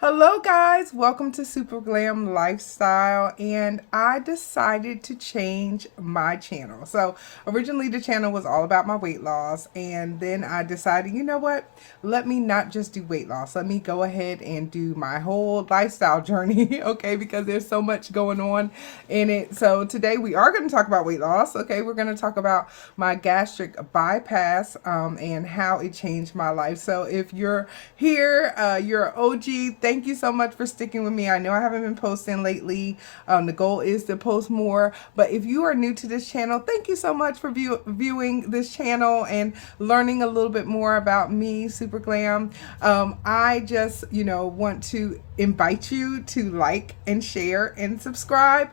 Hello guys, welcome to Super Glam Lifestyle, and I decided to change my channel. So originally the channel was all about my weight loss, and then I decided, you know what, let me not just do weight loss, let me go ahead and do my whole lifestyle journey, okay, because there's so much going on in it. So today we are going to talk about weight loss, okay, we're going to talk about my gastric bypass and how it changed my life. So if you're here, you're an OG. Thank you so much for sticking with me. I know I haven't been posting lately. The goal is to post more, but if you are new to this channel, thank you so much for viewing this channel and learning a little bit more about me, Super Glam. I just, want to invite you to like and share and subscribe.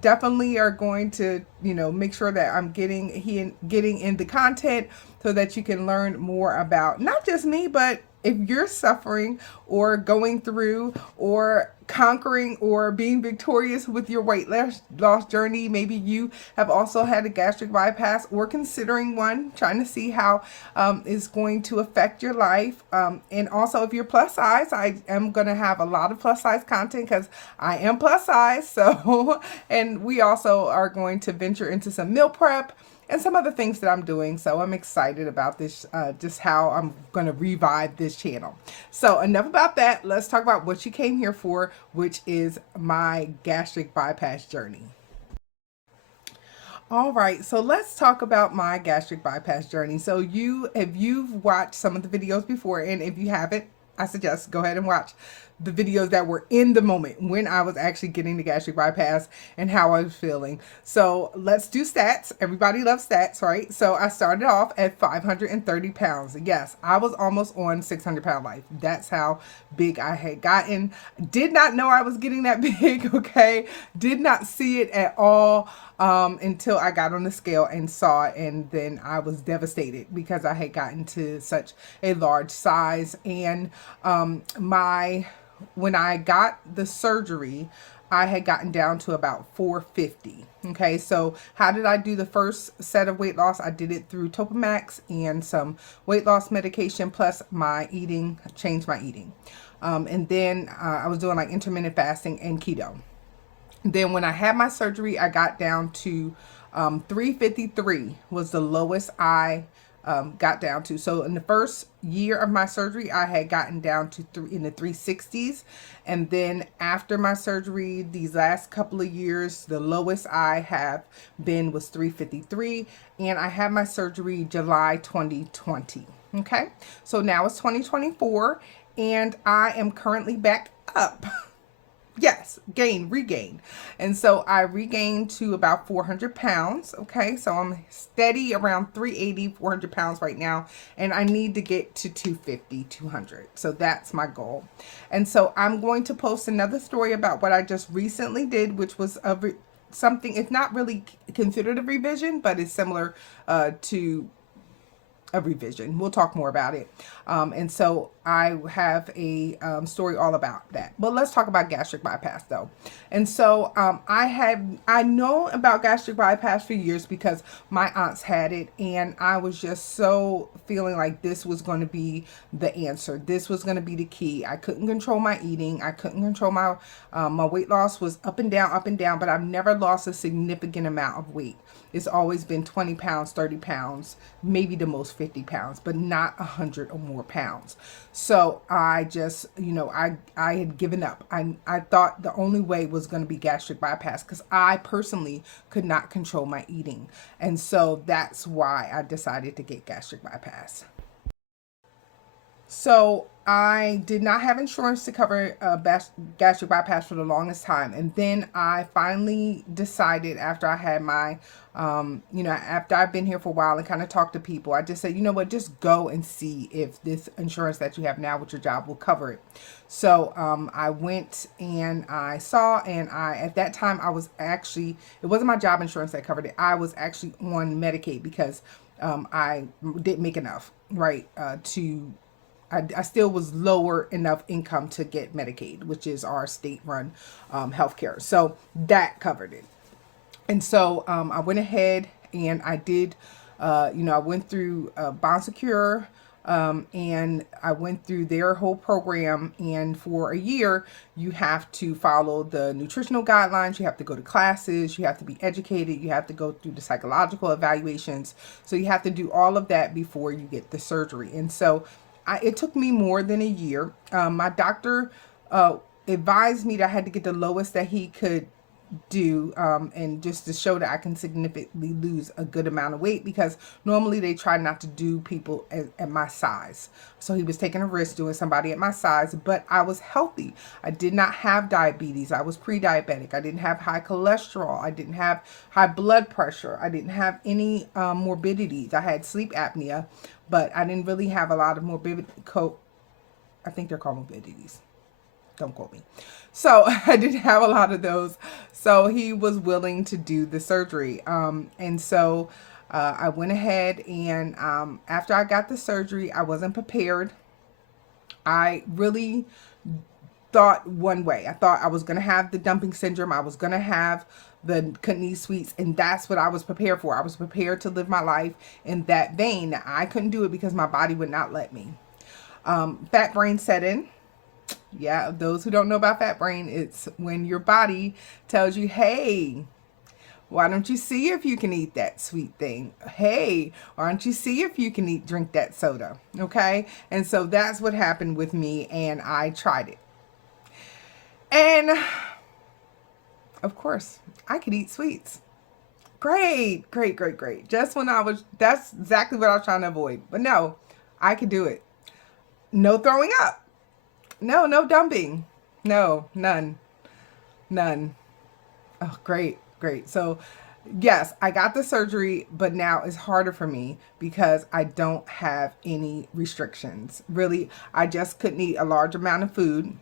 Definitely are going to, make sure that I'm getting in the content so that you can learn more about not just me, but if you're suffering or going through or conquering or being victorious with your weight loss journey, maybe you have also had a gastric bypass or considering one, trying to see how it's going to affect your life. And also if you're plus size, I am going to have a lot of plus size content because I am plus size. So, and we also are going to venture into some meal prep and some other things that I'm doing. So I'm excited about this, just how I'm going to revive this channel. So enough about that. Let's talk about what you came here for, which is my gastric bypass journey. All right, so let's talk about my gastric bypass journey. So if you've watched some of the videos before, and if you haven't, I suggest go ahead and watch the videos that were in the moment when I was actually getting the gastric bypass and how I was feeling. So let's do stats. Everybody loves stats, right? So I started off at 530 pounds. Yes, I was almost on 600-pound life. That's how big I had gotten. Did not know I was getting that big, okay? Did not see it at all until I got on the scale and saw it, and then I was devastated because I had gotten to such a large size. And when I got the surgery, I had gotten down to about 450. Okay, so how did I do the first set of weight loss? I did it through Topamax and some weight loss medication, plus my eating, changed my eating. And then I was doing like intermittent fasting and keto. Then when I had my surgery, I got down to 353 was the lowest I got down to. So in the first year of my surgery, I had gotten down to in the 360s. And then after my surgery, these last couple of years, the lowest I have been was 353. And I had my surgery July 2020. Okay, so now it's 2024 and I am currently back up. Yes, regain. And so I regained to about 400 pounds. Okay, so I'm steady around 380, 400 pounds right now. And I need to get to 250, 200. So that's my goal. And so I'm going to post another story about what I just recently did, which was something, it's not really considered a revision, but it's similar to a revision. We'll talk more about it. And so I have a story all about that. But let's talk about gastric bypass though. And so I know about gastric bypass for years because my aunts had it, and I was just so feeling like this was going to be the answer. This was going to be the key. I couldn't control my eating. I couldn't control my weight loss was up and down, but I've never lost a significant amount of weight. It's always been 20 pounds, 30 pounds, maybe the most 50 pounds, but not 100 or more pounds. So I just, I had given up. I thought the only way was going to be gastric bypass because I personally could not control my eating. And so that's why I decided to get gastric bypass. So I did not have insurance to cover gastric bypass for the longest time. And then I finally decided after I had my, after I've been here for a while and kind of talked to people, I just said, you know what, just go and see if this insurance that you have now with your job will cover it. So I went and I saw, and at that time I was actually, it wasn't my job insurance that covered it. I was actually on Medicaid because I didn't make enough, right, I still was lower enough income to get Medicaid, which is our state-run healthcare. So that covered it. And so I went ahead and I did, I went through Bond Secure, And I went through their whole program. And for a year, you have to follow the nutritional guidelines. You have to go to classes. You have to be educated. You have to go through the psychological evaluations. So you have to do all of that before you get the surgery. And so it took me more than a year. My doctor advised me that I had to get the lowest that he could do, and just to show that I can significantly lose a good amount of weight, because normally they try not to do people at my size. So he was taking a risk doing somebody at my size, but I was healthy. I did not have diabetes. I was pre-diabetic. I didn't have high cholesterol. I didn't have high blood pressure. I didn't have any morbidities. I had sleep apnea, but I didn't really have a lot of I think they're called morbidities. Don't quote me. So I didn't have a lot of those. So he was willing to do the surgery. And so I went ahead, and after I got the surgery, I wasn't prepared. I really thought one way. I thought I was going to have the dumping syndrome. I was going to have the couldn't eat sweets, and that's what I was prepared for. I was prepared to live my life in that vein. I couldn't do it because my body would not let me. Fat brain set in. Yeah, those who don't know about fat brain, it's when your body tells you, hey, why don't you see if you can eat that sweet thing? Hey, why don't you see if you can drink that soda? Okay. And so that's what happened with me, and I tried it. And of course, I could eat sweets. Great, great, great, great. That's exactly what I was trying to avoid. But no, I could do it. No throwing up. No dumping. No, none. Oh, great. So yes, I got the surgery, but now it's harder for me because I don't have any restrictions. Really, I just couldn't eat a large amount of food.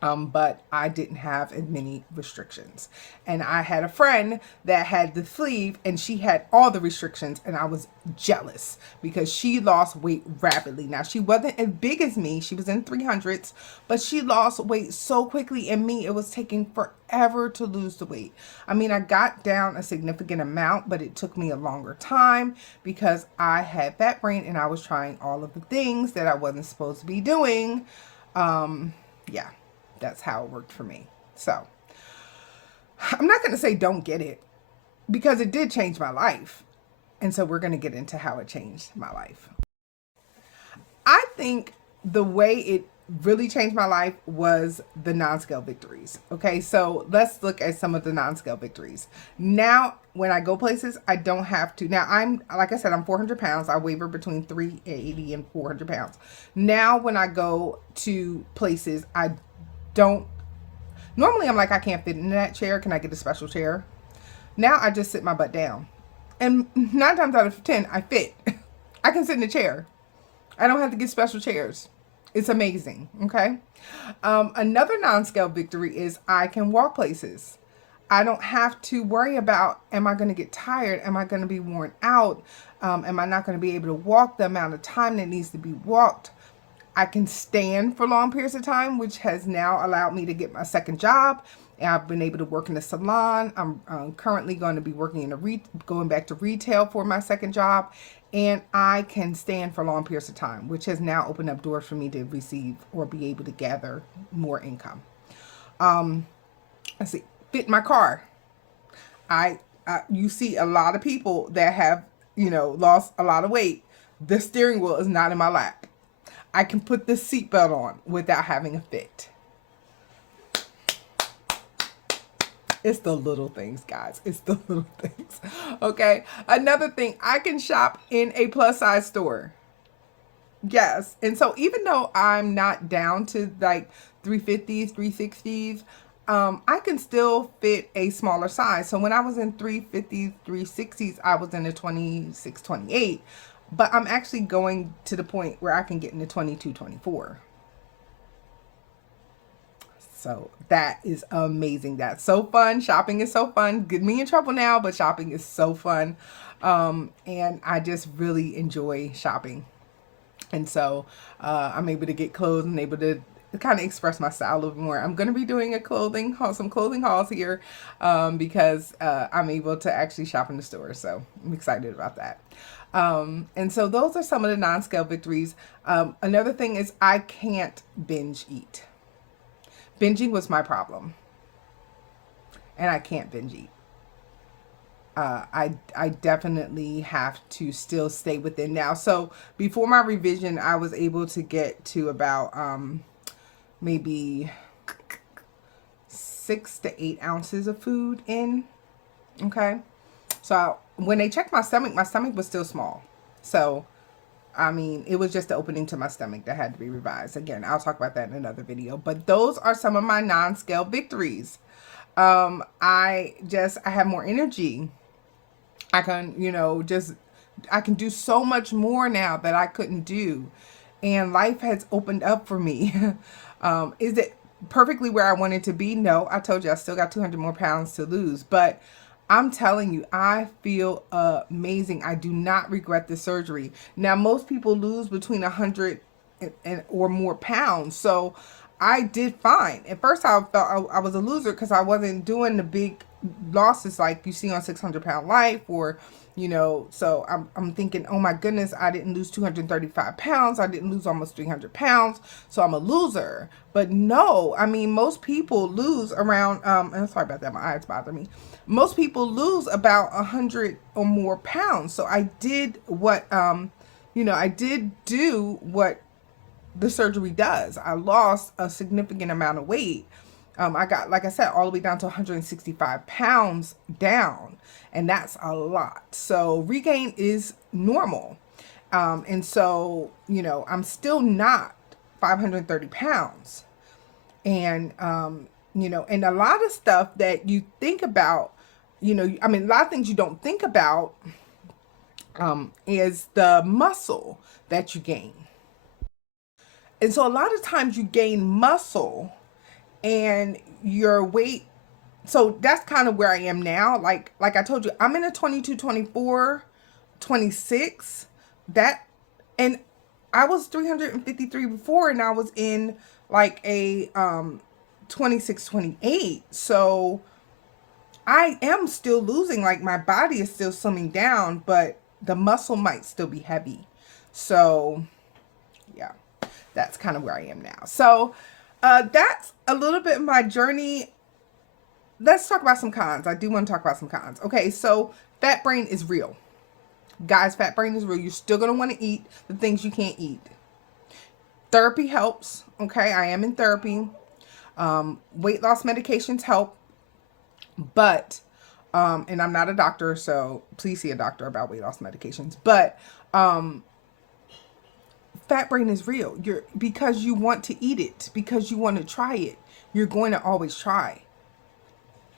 But I didn't have as many restrictions. And I had a friend that had the sleeve, and she had all the restrictions, and I was jealous because she lost weight rapidly. Now, she wasn't as big as me. She was in 300s, but she lost weight so quickly. And me, it was taking forever to lose the weight. I mean, I got down a significant amount, but it took me a longer time because I had fat brain and I was trying all of the things that I wasn't supposed to be doing. Yeah. That's how it worked for me. So I'm not going to say don't get it, because it did change my life. And so we're going to get into how it changed my life. I think the way it really changed my life was the non-scale victories. Okay, so let's look at some of the non-scale victories. Now, when I go places, I don't have to. Now, like I said, I'm 400 pounds. I waver between 380 and 400 pounds. Now, when I go to places, normally I'm like, I can't fit in that chair. Can I get a special chair? Now I just sit my butt down. And 9 times out of 10, I fit. I can sit in a chair. I don't have to get special chairs. It's amazing. Okay. Another non-scale victory is I can walk places. I don't have to worry about, am I going to get tired? Am I going to be worn out? Am I not going to be able to walk the amount of time that needs to be walked? I can stand for long periods of time, which has now allowed me to get my second job. And I've been able to work in a salon. I'm currently going to be working going back to retail for my second job. And I can stand for long periods of time, which has now opened up doors for me to receive or be able to gather more income. Let's see, fit in my car. You see a lot of people that have, lost a lot of weight. The steering wheel is not in my lap. I can put the seatbelt on without having a fit. It's the little things, guys. It's the little things. Okay. Another thing, I can shop in a plus size store. Yes. And so even though I'm not down to like 350s, 360s, I can still fit a smaller size. So when I was in 350s, 360s, I was in a 26, 28. But I'm actually going to the point where I can get into 22, 24. So that is amazing. That's so fun. Shopping is so fun. Get me in trouble now, but shopping is so fun. And I just really enjoy shopping. And so I'm able to get clothes and able to kind of express my style a little bit more. I'm going to be doing a clothing haul, some clothing hauls here, because I'm able to actually shop in the store. So I'm excited about that. And so those are some of the non-scale victories. Another thing is I can't binge eat. Binging was my problem, and I can't binge eat. I definitely have to still stay within now. So before my revision, I was able to get to about maybe 6 to 8 ounces of food in. Okay, so when they checked my stomach was still small. So I mean, it was just the opening to my stomach that had to be revised. Again, I'll talk about that in another video. But those are some of my non-scale victories. I have more energy. I can, I can do so much more now that I couldn't do. And life has opened up for me. Is it perfectly where I wanted to be? No, I told you I still got 200 more pounds to lose. But I'm telling you, I feel amazing. I do not regret the surgery. Now, most people lose between 100 or more pounds. So I did fine. At first, I felt I was a loser because I wasn't doing the big losses like you see on 600 Pound Life, or so I'm thinking, oh my goodness, I didn't lose 235 pounds. I didn't lose almost 300 pounds. So I'm a loser. But no, I mean, most people lose around, and sorry about that, my eyes bother me. Most people lose about 100 or more pounds. So I did what, I did do what the surgery does. I lost a significant amount of weight. I got, like I said, all the way down to 165 pounds down, and that's a lot. So regain is normal. And so, I'm still not 530 pounds. And, and a lot of stuff that you think about, a lot of things you don't think about is the muscle that you gain. And so a lot of times you gain muscle and your weight. So that's kind of where I am now. Like I told you, I'm in a 22, 24, 26. And I was 353 before, and I was in like a 26, 28. So I am still losing, like my body is still slimming down, but the muscle might still be heavy. So yeah, that's kind of where I am now. So that's a little bit of my journey. Let's talk about some cons. I do want to talk about some cons. Okay, so fat brain is real. Guys, fat brain is real. You're still going to want to eat the things you can't eat. Therapy helps. Okay, I am in therapy. Weight loss medications help. But, and I'm not a doctor, so please see a doctor about weight loss medications. But, fat brain is real. Because you want to eat it, because you want to try it, you're going to always try.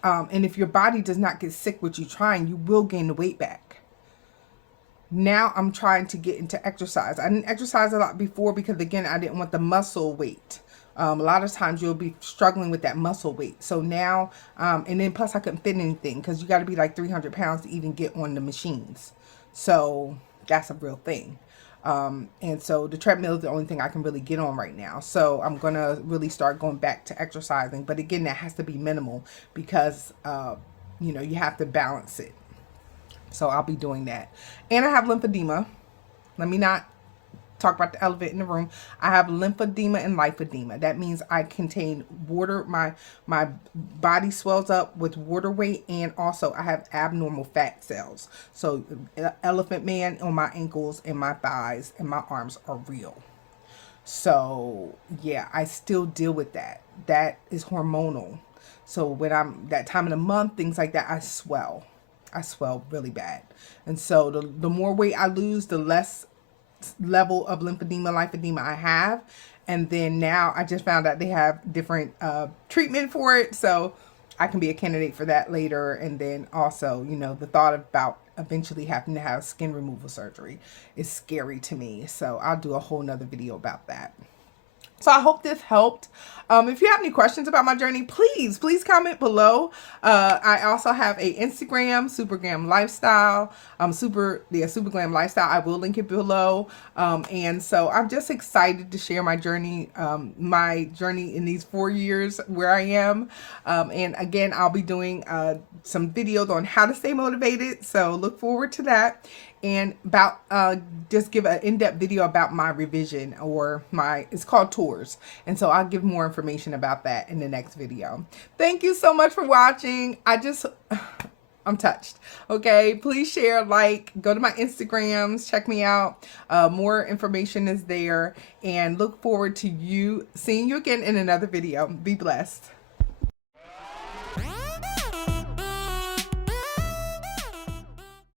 And if your body does not get sick with you trying, you will gain the weight back. Now I'm trying to get into exercise. I didn't exercise a lot before because, again, I didn't want the muscle weight. A lot of times you'll be struggling with that muscle weight. So now, and then plus I couldn't fit anything because you got to be like 300 pounds to even get on the machines. So that's a real thing. And so the treadmill is the only thing I can really get on right now. So I'm going to really start going back to exercising. But again, that has to be minimal because, you have to balance it. So I'll be doing that. And I have lymphedema. Let me not talk about the elephant in the room. I have lymphedema and lipedema. That means I contain water. My body swells up with water weight, and also I have abnormal fat cells. So elephant man on my ankles and my thighs and my arms are real. So yeah, I still deal with that. That is hormonal. So when I'm that time of the month, things like that, I swell really bad. And so the more weight I lose, the less level of lymphedema, lipedema I have. And then now I just found out they have different treatment for it. So I can be a candidate for that later. And then also, the thought about eventually having to have skin removal surgery is scary to me. So I'll do a whole nother video about that. So I hope this helped. If you have any questions about my journey, please comment below. I also have a Instagram, Supergram Lifestyle, Superglam Lifestyle. I will link it below. And so I'm just excited to share my journey in these 4 years where I am. And again, I'll be doing some videos on how to stay motivated. So look forward to that. And about just give an in-depth video about my revision, or it's called tours, and so I'll give more information about that in the next video. Thank you so much for watching. I'm touched. Okay, please share, like, go to my Instagrams, check me out. More information is there, and look forward to seeing you again in another video. Be blessed.